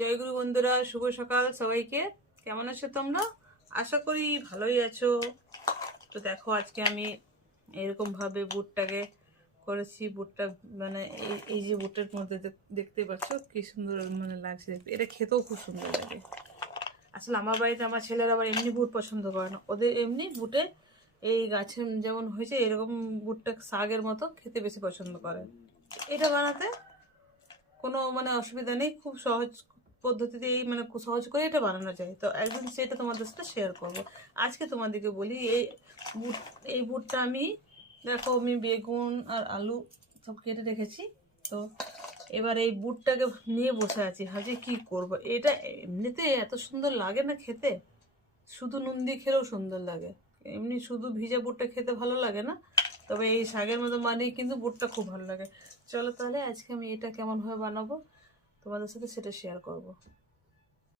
জয়গুরু বন্ধুরা, শুভ সকাল সবাইকে। কেমন আছো তোমরা? আশা করি ভালোই আছো। তো দেখো, আজকে আমি এরকম ভাবে বুটটাকে করেছি। বুটটা মানে এই যে বুটের মধ্যে দেখতে পাচ্ছ কি সুন্দর মানে লাগছে দেখতে। এটা খেতেও খুব সুন্দর লাগে। আসলে আমার বাড়িতে আমার ছেলেরা আবার এমনি বুট পছন্দ করে না, ওদের এমনি বুটে এই গাছে যেমন হয়েছে এরকম বুটটা শাকের মতো খেতে বেশি পছন্দ করে। এটা বানাতে কোনো মানে অসুবিধা নেই, খুব সহজ পদ্ধতিতে মানে খুব সহজ করে এটা বানানো যায়। তো একদিন সেটা তোমাদের সাথে শেয়ার করব। আজকে তোমাদেরকে বলি বুট এই বুটটা দেখো আমি বেগুন আর আলু সব কেটে রেখেছি। তো এবার এই বুটটাকে নিয়ে বসে আছি, ভাবছি কি করব। এটা এমনিতে এত সুন্দর লাগে না খেতে, শুধু নুন দিয়ে খেলেও সুন্দর লাগে। এমনি শুধু ভিজা বুটটা খেতে ভালো লাগে না, তবে এই শাকের মতো মানেই কিন্তু বুটটা খুব ভালো লাগে। চলো তাহলে আজকে আমি এটা কেমনভাবে বানাবো তোমাদের সাথে সেটা শেয়ার করব।